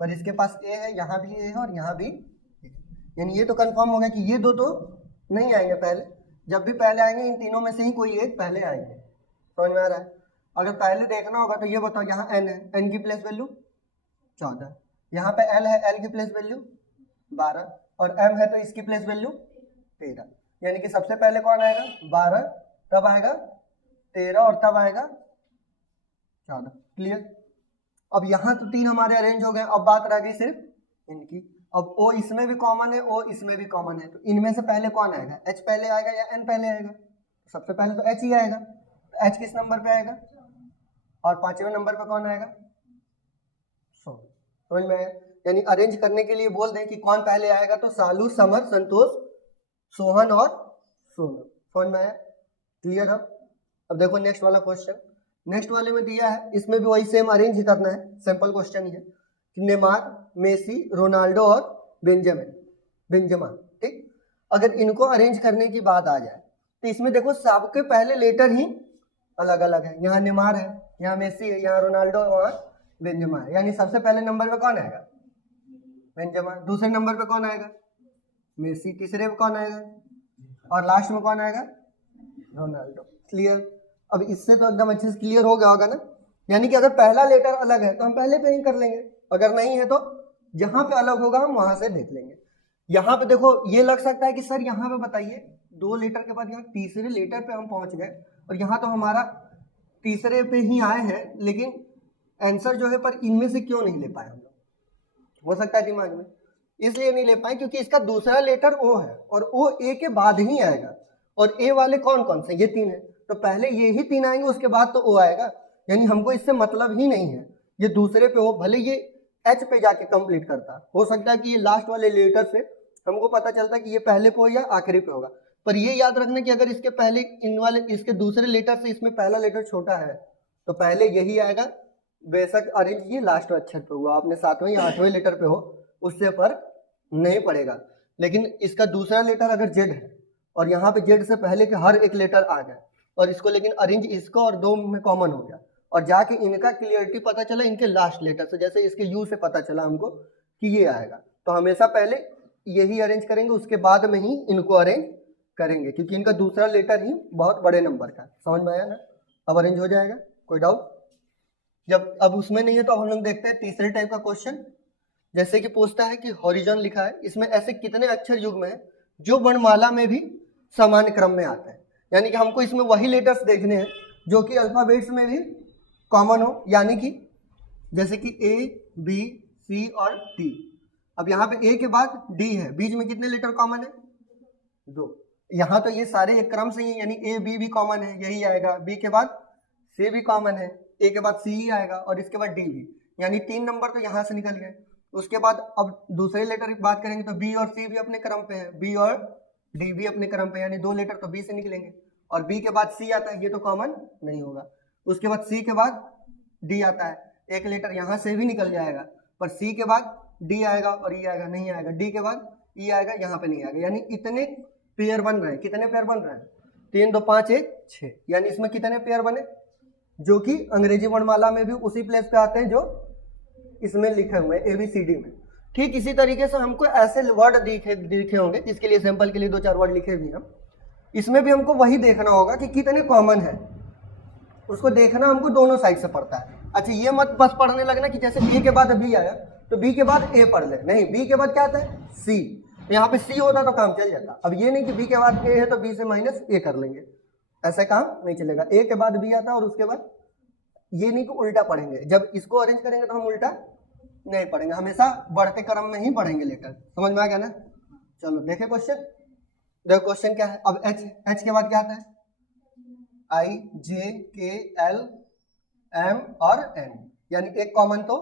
पर इसके पास A है, यहाँ भी A है, और यहाँ भी A है। यानी ये तो कंफर्म हो गया कि ये दो तो नहीं आएंगे पहले। जब भी पहले आएंगे इन तीनों में से ही कोई एक पहले आएंगे। समझ में आ रहा है? अगर पहले देखना होगा तो ये बताओ, यहाँ N है, N की प्लेस वैल्यू 14, यहाँ पे L है, L की प्लेस वैल्यू 12, और M है तो इसकी प्लेस वैल्यू 13। यानी कि सबसे पहले कौन आएगा, 12, तब आएगा 13, और तब आएगा 14। क्लियर? अब यहाँ तो 3 हमारे अरेंज हो गए। अब बात रह गई सिर्फ इनकी। अब O इसमें भी कॉमन है, O इसमें भी कॉमन है, तो इनमें से पहले कौन आएगा, H पहले आएगा या N पहले आएगा? सबसे पहले तो H ही आएगा। तो H किस नंबर पे आएगा, और 5वें नंबर पे कौन आएगा? सोनू। समझ में आया? यानी अरेंज करने के लिए बोल दें कि कौन पहले आएगा, तो सालू, समर, संतोष, सोहन और सोनू। समझ में आया? क्लियर है? अब देखो नेक्स्ट वाला क्वेश्चन, नेक्स्ट वाले में दिया है, इसमें भी वही सेम अरेंज ही करना है, सिंपल क्वेश्चन ही है कि नेमार, मेसी, रोनाल्डो और बेंजेमा, ठीक। अगर इनको अरेंज करने की बात आ जाए तो इसमें देखो सबके पहले लेटर ही अलग अलग है। यहाँ नेमार है, यहाँ मेसी है, यहाँ रोनाल्डो, वहाँ बेंजेमा है। यानी सबसे पहले नंबर पे कौन आएगा? बेंजेमा। दूसरे नंबर पे कौन आएगा? मेसी। तीसरे पे कौन आएगा? और लास्ट में कौन आएगा? रोनाल्डो। क्लियर? अब इससे तो एकदम अच्छे से क्लियर हो गया होगा ना। यानी कि अगर पहला लेटर अलग है तो हम पहले पे ही कर लेंगे, अगर नहीं है तो जहां पे अलग होगा हम वहां से देख लेंगे। यहाँ पे देखो ये लग सकता है कि सर यहाँ पे बताइए 2 लेटर के बाद यहाँ तीसरे लेटर पे हम पहुंच गए और यहाँ तो हमारा तीसरे पे ही आए हैं, लेकिन आंसर जो है पर इनमें से क्यों नहीं ले पाए हम लोग? हो सकता है दिमाग में इसलिए नहीं ले पाए क्योंकि इसका दूसरा लेटर ओ है और ओ ए के बाद ही आएगा, और ए वाले कौन कौन से? ये 3 है, तो पहले ये ही 3 आएंगे, उसके बाद तो ओ आएगा। यानी हमको इससे मतलब ही नहीं है ये दूसरे पे हो, भले ये एच पे जाके कंप्लीट करता। हो सकता है कि ये लास्ट वाले लेटर से हमको पता चलता है कि ये पहले पे हो या आखिरी पे होगा, पर ये याद रखना कि अगर इसके पहले इन वाले इसके दूसरे लेटर से इसमें पहला लेटर छोटा है तो पहले यही आएगा। बेशक अरेंज ये लास्ट अक्षर पे हुआ, आपने 7वें या 8वें लेटर पे हो उससे फर्क नहीं पड़ेगा। लेकिन इसका दूसरा लेटर अगर जेड है और यहाँ पे जेड से पहले के हर एक लेटर आ गए और इसको लेकिन अरेंज इसको और 2 में कॉमन हो गया और जाके इनका क्लियरिटी पता चला इनके लास्ट लेटर से, जैसे इसके यू से पता चला हमको कि ये आएगा, तो हमेशा पहले यही अरेंज करेंगे, उसके बाद में ही इनको अरेंज करेंगे क्योंकि इनका दूसरा लेटर ही बहुत बड़े नंबर का। समझ में आया ना? अब अरेंज हो जाएगा, कोई डाउट? जब अब उसमें नहीं है तो हम लोग देखते हैं तीसरे टाइप का क्वेश्चन, जैसे कि पूछता है कि हॉरिजॉन लिखा है, इसमें ऐसे कितने अक्षर युग्म हैं जो वर्णमाला में भी समान क्रम में आते हैं। यानी कि हमको इसमें वही लेटर्स देखने हैं जो कि अल्फाबेट्स में भी कॉमन हो, यानी कि जैसे कि ए, बी, सी और डी। अब यहाँ पे ए के बाद डी है, बीच में कितने लेटर कॉमन है? 2। यहाँ तो ये सारे एक क्रम से ही, यानी ए बी भी कॉमन है, यही आएगा। बी के बाद सी भी कॉमन है, ए के बाद सी ही आएगा और इसके बाद डी भी, यानी 3 नंबर तो यहाँ से निकल गए। उसके बाद अब दूसरे लेटर की बात करेंगे तो बी और सी भी अपने क्रम पे है, बी और डी भी अपने क्रम पे, यानी 2 लेटर तो बी से निकलेंगे और बी के बाद सी आता है, ये तो कॉमन नहीं होगा। उसके बाद सी के बाद डी आता है, एक लेटर यहाँ से भी निकल जाएगा, पर सी के बाद डी आएगा और ई आएगा, नहीं आएगा। डी के बाद ई आएगा, यहाँ पे नहीं आएगा। यानी इतने पेयर बन रहे हैं। कितने पेयर बन रहे हैं? 3 2 5 1 6। यानी इसमें कितने पेयर बने जो कि अंग्रेजी वर्णमाला में भी उसी प्लेस पे आते हैं जो इसमें लिखे हुए हैं ABCD में। ठीक इसी तरीके से हमको ऐसे वर्ड दिखे होंगे, जिसके लिए सैंपल के लिए 2-4 वर्ड लिखे भी हैं। इसमें भी हमको वही देखना होगा कि कितने कॉमन है, उसको देखना हमको दोनों साइड से पड़ता है। अच्छा ये मत बस पढ़ने लगना कि जैसे ए के बाद बी आया तो बी के बाद ए पढ़ ले, नहीं, बी के बाद क्या आता है? सी। यहाँ पे सी होता तो काम चल जाता। अब ये नहीं कि बी के बाद ए है तो बी से माइनस ए कर लेंगे, ऐसा काम नहीं चलेगा। ए के बाद बी आता है और उसके बाद ये नहीं कि उल्टा पढ़ेंगे। जब इसको अरेंज करेंगे तो हम उल्टा नहीं पढ़ेंगे, हमेशा बढ़ते क्रम में ही पढ़ेंगे लेटर। समझ में आ गया ना? चलो देखे क्वेश्चन। देखो क्वेश्चन क्या है। अब एच के बाद क्या आता है? आई, जे, के, एल, एम और एन, यानी एक कॉमन तो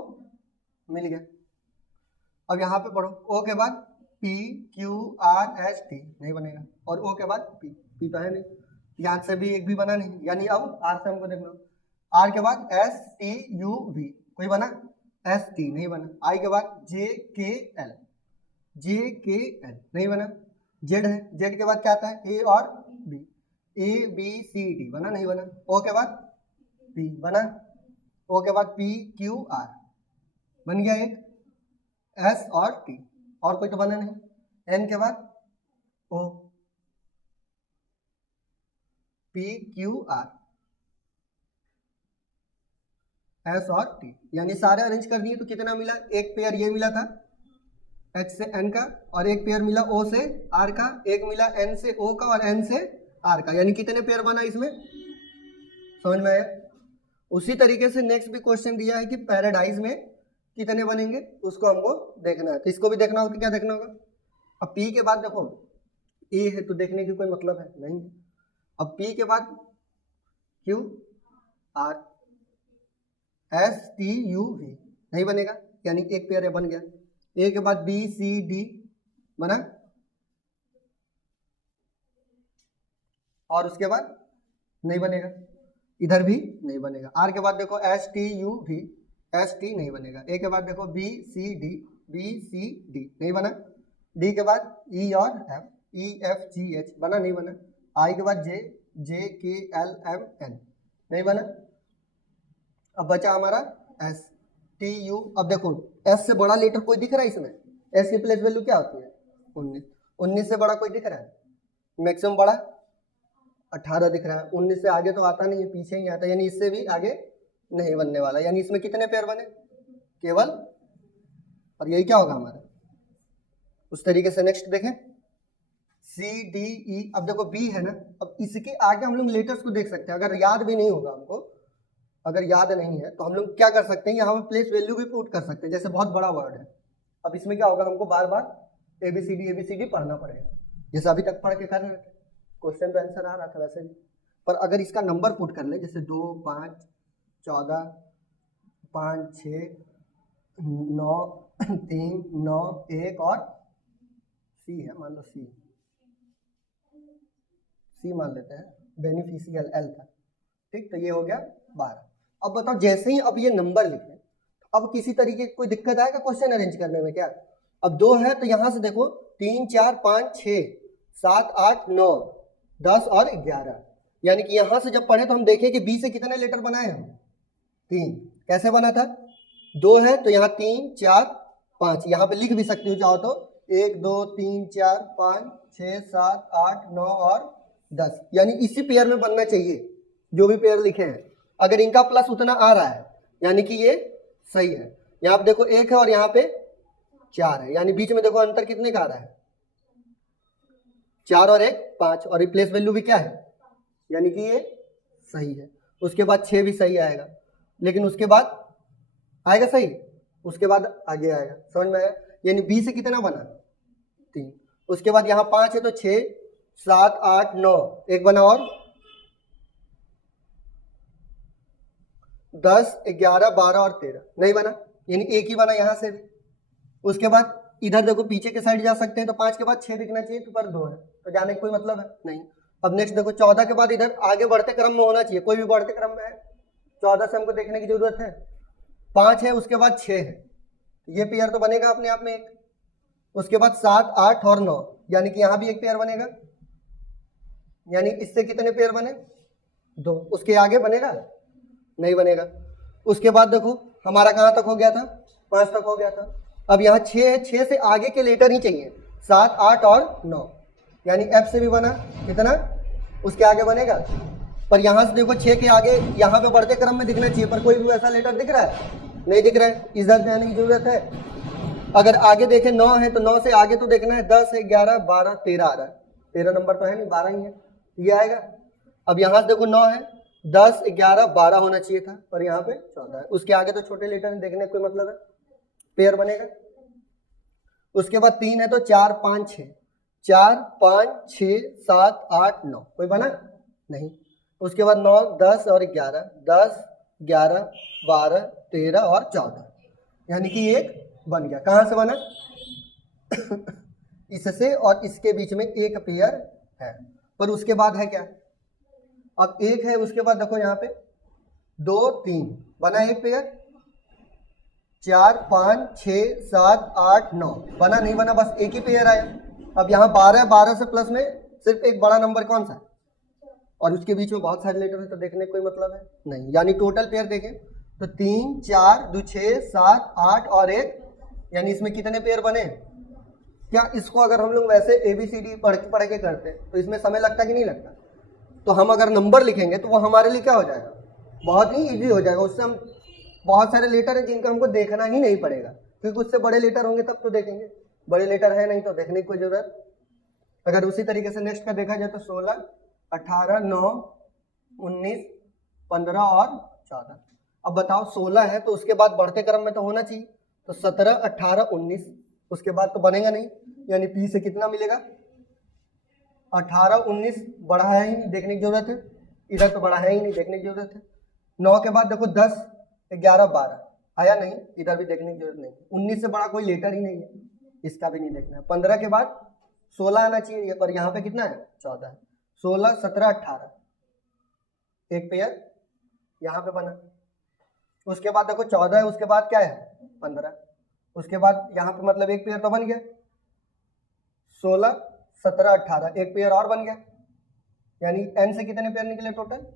मिल गया। अब यहाँ पे पढ़ो, ओ के बाद P, Q, R, S, T, नहीं बनेगा, और ओ के बाद पी, पी तो है नहीं, यहाँ से भी एक भी बना नहीं, यानी अब आर से हमको देखना। आर के बाद एस, टी, यू, वी, कोई बना? एस, टी नहीं बना। आई के बाद जे, के, एल, जे, के, एल नहीं बना। जेड है, जेड के बाद क्या आता है? ए और बी, ए, बी, सी, डी बना? नहीं बना। ओ के बाद पी बना। ओ के बाद पी, क्यू, आर बन गया एक। एस और टी, और कोई तो बना नहीं। एन के बाद ओ, पी, क्यू, आर, एस और टी, यानी सारे अरेंज कर दिए तो कितना मिला? एक पेयर ये मिला था एच से एन का, और एक पेयर मिला ओ से आर का, एक मिला एन से ओ का और एन से आर का, यानी कितने पेयर बना इसमें? समझ में आया? उसी तरीके से नेक्स्ट भी क्वेश्चन दिया है कि पैराडाइज में कितने बनेंगे, उसको हमको देखना है। तो इसको भी देखना होगा। क्या देखना होगा? अब पी के बाद देखो ए है तो देखने की कोई मतलब है नहीं। अब पी के बाद क्यू, आर, STUV नहीं बनेगा, यानी एक पेयर बन गया। ए के बाद BCD बना, और उसके बाद नहीं बनेगा, इधर भी नहीं बनेगा। आर के बाद देखो STUV, ST नहीं बनेगा। ए के बाद देखो BCD, BCD नहीं बना। डी के बाद E और F, EFGH बना, नहीं बना। आई के बाद JKLMN नहीं बना। अब बचा हमारा STU। अब देखो S से बड़ा लेटर कोई दिख रहा है इसमें? S की प्लेस वैल्यू क्या होती है? 19। 19 से बड़ा कोई दिख रहा है? मैक्सिमम बड़ा 18 दिख रहा है। 19 से आगे तो आता नहीं है, पीछे ही आता है, यानी इससे भी आगे नहीं बनने वाला। यानी इसमें कितने पेयर बने? केवल। और यही क्या होगा हमारा? उस तरीके से नेक्स्ट देखें CDE। अब देखो B है ना, अब इसके आगे हम लोग लेटर्स को देख सकते हैं। अगर याद भी नहीं होगा हमको, अगर याद नहीं है तो हम लोग क्या कर सकते हैं, यहाँ पे प्लेस वैल्यू भी पुट कर सकते हैं। जैसे बहुत बड़ा वर्ड है, अब इसमें क्या होगा, हमको बार बार ABCD पढ़ना पड़ेगा, जैसे अभी तक पढ़ के कर रहे थे, क्वेश्चन का आंसर आ रहा था वैसे भी। पर अगर इसका नंबर पुट कर ले, जैसे 2, 5, 14, 5, 6, 9, 3, 9, 1 और C है, मान लो C मान लेते हैं, बेनिफिशियल L था, ठीक। तो ये हो गया 12। अब बताओ, जैसे ही अब ये नंबर लिखे, अब किसी तरीके की कोई दिक्कत आएगा क्वेश्चन अरेंज करने में क्या? अब 2 है तो यहां से देखो 3, 4, 5, 6, 7, 8, 9, 10 और 11, यानी कि यहां से जब पढ़े तो हम देखें कि B से कितने लेटर बनाए हम? 3। कैसे बना था? 2 है तो यहाँ 3, 4, 5, यहाँ पे लिख भी सकते हो चाहो तो 1, 2, 3, 4, 5, 6, 7, 8, 9 और 10, यानी इसी पेयर में बनना चाहिए जो भी पेयर लिखे हैं। अगर इनका प्लस उतना आ रहा है यानी कि ये सही है। यहाँ पे देखो 1 है और यहाँ पे 4 है, यानी बीच में देखो अंतर कितने का आ रहा है? 4 और 1 5, और रिप्लेस वैल्यू भी क्या है, यानी कि ये सही है। उसके बाद 6 भी सही आएगा, लेकिन उसके बाद आएगा सही, उसके बाद आगे आएगा, समझ में आया? यानी B से कितना बना? 3। उसके बाद यहाँ 5 है तो 6, 7, 8, 9, एक बना और 10, 11, 12 और 13 नहीं बना, यानी एक ही बना यहाँ से भी। उसके बाद इधर देखो पीछे के साइड जा सकते हैं तो 5 के बाद 6 दिखना चाहिए, तो पर 2 है तो जाने का कोई मतलब है नहीं। अब नेक्स्ट देखो 14 के बाद इधर आगे बढ़ते क्रम में होना चाहिए, कोई भी बढ़ते क्रम में है, 14 से हमको देखने की जरूरत है। 5 है उसके बाद 6 है, ये पेयर तो बनेगा अपने आप में एक। उसके बाद 7, 8 और 9, यानी कि यहाँ भी एक पेयर बनेगा, यानी इससे कितने पेयर बने? 2। उसके आगे बनेगा? नहीं बनेगा। उसके बाद देखो हमारा कहाँ तक हो गया था? 5 तक हो गया था। अब यहाँ 6 है, 6 से आगे के लेटर ही चाहिए, 7, 8 और 9, यानी F से भी बना कितना? उसके आगे बनेगा। पर यहाँ से देखो 6 के आगे यहाँ पे बढ़ते क्रम में दिखना चाहिए, पर कोई भी वैसा लेटर दिख रहा है? नहीं दिख रहा है, इधर जाने की जरूरत है। अगर आगे देखें 9 है तो 9 से आगे तो देखना है, 10 है, 11, 12, 13 आ रहा है, 13 नंबर तो है नहीं, 12 ही है, ये आएगा। अब यहाँ से देखो 9 है, 10, 11, 12 होना चाहिए था, पर यहाँ पे 14 है। उसके आगे तो छोटे लेटर देखने का कोई मतलब है, पेयर बनेगा। उसके बाद 3 है तो 4, 5, 6, 4, 5, 6, 7, 8, 9, कोई बना नहीं। उसके बाद 9, 10 और 11, 10, 11, 12, 13 और 14, यानी कि एक बन गया। कहाँ से बना? इससे और इसके बीच में एक पेयर है, पर उसके बाद है क्या? अब 1 है, उसके बाद देखो यहाँ पे 2, 3 बना एक पेयर, 4, 5, 6, 7, 8, 9 बना नहीं बना, बस एक ही पेयर आया। अब यहाँ 12 है, 12 से प्लस में सिर्फ एक बड़ा नंबर कौन सा है? और उसके बीच में बहुत सारे लेटर है तो देखने का कोई मतलब है नहीं, यानी टोटल पेयर देखें तो 3, 4, 2, 6, 7, 8 और 1, यानी इसमें कितने पेयर बने? क्या इसको अगर हम लोग वैसे ABCD पढ़ के करते तो इसमें समय लगता कि नहीं लगता? तो हम अगर नंबर लिखेंगे तो वो हमारे लिए क्या हो जाएगा? बहुत ही इजी हो जाएगा। उससे हम बहुत सारे लेटर हैं जिनका हमको देखना ही नहीं पड़ेगा, क्योंकि उससे बड़े लेटर होंगे तब तो देखेंगे, बड़े लेटर है नहीं तो देखने की कोई जरूरत। अगर उसी तरीके से नेक्स्ट का देखा जाए तो 16, 18, 9, 19, 15 और 14। अब बताओ 16 है तो उसके बाद बढ़ते क्रम में तो होना चाहिए, तो 17, 18, 19, उसके बाद तो बनेगा नहीं, यानी P से कितना मिलेगा? 18, 19 बढ़ा है ही नहीं, देखने की जरूरत है, इधर तो बढ़ा है ही नहीं, देखने की जरूरत है। 9 के बाद देखो 10, 11 12 आया नहीं, इधर भी देखने की जरूरत नहीं। 19 से बड़ा कोई लेटर ही नहीं है, इसका भी नहीं देखना है। 15 के बाद 16 आना चाहिए, पर यहाँ पे कितना है 14 है। 16 17 18 एक पेयर यहाँ पे बना। उसके बाद देखो 14 है, उसके बाद क्या है 15, उसके बाद यहाँ पे मतलब एक पेयर तो बन गया। 16 17 18 एक पेयर और बन गया, यानी n से कितने पेयर निकले टोटल,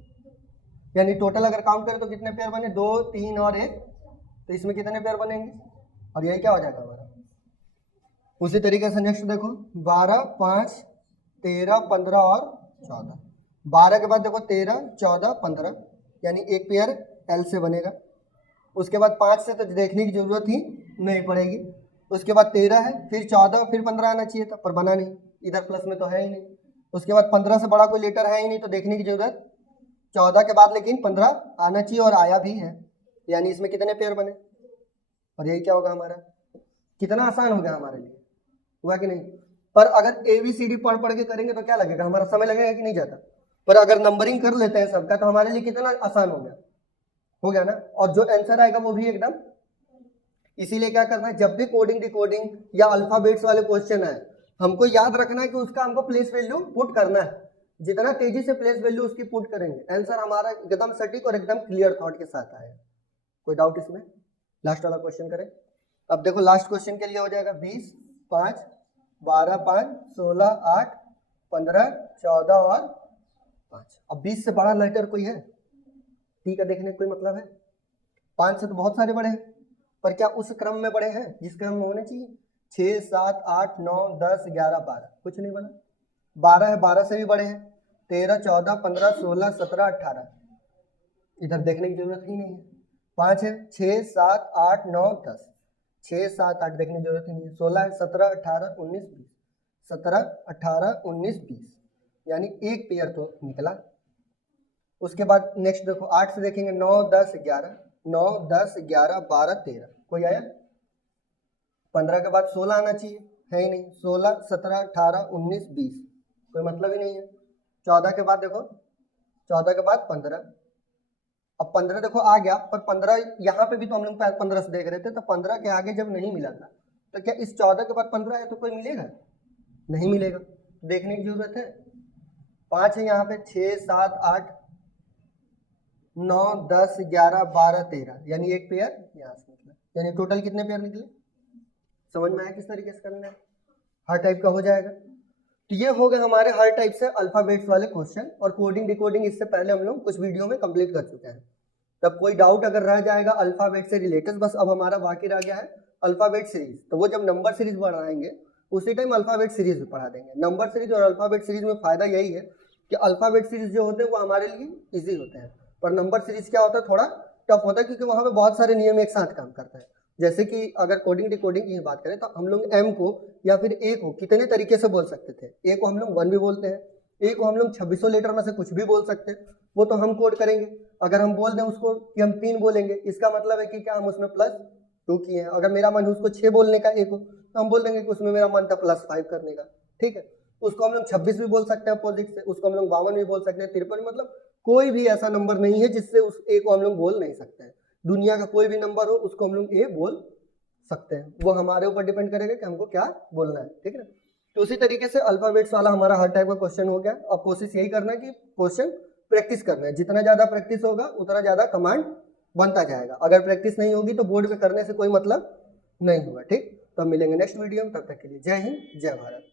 यानी टोटल अगर काउंट करें तो कितने पेयर बने 2 3 और 1, तो इसमें कितने पेयर बनेंगे, और यही क्या हो जाएगा हमारा। उसी तरीके से नेक्स्ट देखो 12 5 13 15 और 14, 12 के बाद देखो 13 14 15, यानी एक पेयर L से बनेगा। उसके बाद 5 से तो देखने की जरूरत ही नहीं पड़ेगी। उसके बाद 13 है, फिर 14 फिर 15 आना चाहिए था, पर बना नहीं, इधर प्लस में तो है ही नहीं। उसके बाद 15 से बड़ा कोई लेटर है ही नहीं, तो देखने की जरूरत 14 के बाद लेकिन 15 आना चाहिए, और आया भी है, यानी इसमें कितने पेयर बने, और यही क्या होगा हमारा। कितना आसान हो गया हमारे लिए, हुआ कि नहीं। पर अगर ABCD पढ़ पढ़ के करेंगे तो क्या लगेगा, हमारा समय लगेगा कि नहीं जाता। पर अगर नंबरिंग कर लेते हैं सबका तो हमारे लिए कितना आसान हो गया ना, और जो आंसर आएगा वो भी एकदम। इसीलिए क्या करना है, जब भी कोडिंग डिकोडिंग या अल्फाबेट्स वाले क्वेश्चन है, हमको याद रखना है कि उसका हमको प्लेस वैल्यू पुट करना है। जितना तेजी से प्लेस वैल्यू उसकी पुट करेंगे, आंसर हमारा एकदम सटीक और एकदम क्लियर थॉट के साथ आएगा। कोई डाउट इसमें। लास्ट वाला क्वेश्चन करें। अब देखो लास्ट क्वेश्चन के लिए हो जाएगा 20 5 12 5 16 8 15 14 और 5। अब 20 से बड़ा लेटर कोई है, ठीक है, देखने कोई मतलब है। 5 से तो बहुत सारे बड़े हैं, पर क्या उस क्रम में बड़े हैं जिस क्रम में होने चाहिए। 6 7 8 9 10 11 12 कुछ नहीं बना। 12 है, 12 से भी बड़े हैं। 13 14 15 16 17 18 इधर देखने की जरूरत ही नहीं है। 5 है, 6 7 8 9 10 6 7 8 देखने की जरूरत ही नहीं है। 16 है, 17 18 19 20 17 18 19 20, यानी एक पेयर तो निकला। उसके बाद नेक्स्ट देखो 8 से देखेंगे 9 10 11 9 10 11 12 13 कोई आया। 15 के बाद 16 आना चाहिए, है ही नहीं। 16 17 18 19 20 कोई मतलब ही नहीं है। 14 के बाद देखो, 14 के बाद 15। अब 15 देखो आ गया, पर 15 यहाँ पे भी तो हम लोग 15 से देख रहे थे, तो 15 के आगे जब नहीं मिला था, तो क्या इस 14 के बाद 15 है तो कोई मिलेगा, नहीं मिलेगा। देखने की जरूरत है। 5 है यहाँ पे, 6 7 8 9 10 11 12 13, यानी एक पेयर यहाँ से निकला, यानी टोटल कितने पेयर निकले। समझ में आया किस तरीके से करना है। हर टाइप का हो जाएगा। तो ये हो गए हमारे हर टाइप से अल्फाबेट्स वाले क्वेश्चन, और कोडिंग डिकोडिंग इससे पहले हम लोग कुछ वीडियो में कंप्लीट कर चुके हैं। तब कोई डाउट अगर रह जाएगा अल्फाबेट से रिलेटेड, बस अब हमारा बाकी रह गया है अल्फाबेट सीरीज। तो वो जब नंबर सीरीज बढ़ाएंगे उसी टाइम अल्फाबेट सीरीज भी पढ़ा देंगे। नंबर सीरीज और अल्फाबेट सीरीज में फायदा यही है कि अल्फाबेट सीरीज जो होते हैं वो हमारे लिए ईजी होते हैं, पर नंबर सीरीज क्या होता है, थोड़ा टफ होता है, क्योंकि वहाँ पे बहुत सारे नियम एक साथ काम करते हैं। जैसे कि अगर कोडिंग डिकोडिंग की बात करें तो हम लोग M को या फिर A को कितने तरीके से बोल सकते थे। A को हम लोग 1 भी बोलते हैं, A को हम लोग 2600 लेटर में से कुछ भी बोल सकते हैं, वो तो हम कोड करेंगे। अगर हम बोल दें उसको कि हम 3 बोलेंगे, इसका मतलब है कि क्या हम उसमें +2 किए हैं। अगर मेरा मन उसको 6 बोलने का A को, तो हम बोल देंगे कि उसमें मेरा मन था +5 करने का, ठीक है। उसको हम लोग 26 भी बोल सकते हैं अपोजिट से, उसको हम लोग 52 भी बोल सकते हैं, 53, मतलब कोई भी ऐसा नंबर नहीं है जिससे उस A को हम लोग बोल नहीं सकते हैं। दुनिया का कोई भी नंबर हो उसको हम लोग A बोल सकते हैं, वो हमारे ऊपर डिपेंड करेगा कि हमको क्या बोलना है, ठीक है। तो उसी तरीके से अल्फाबेट्स वाला हमारा हर टाइप का क्वेश्चन हो गया। अब कोशिश यही करना है कि क्वेश्चन प्रैक्टिस करना है, जितना ज्यादा प्रैक्टिस होगा उतना ज्यादा कमांड बनता जाएगा। अगर प्रैक्टिस नहीं होगी तो बोर्ड पे करने से कोई मतलब नहीं होगा, ठीक। तो हम मिलेंगे नेक्स्ट वीडियो में, तब तक के लिए जय हिंद जय भारत।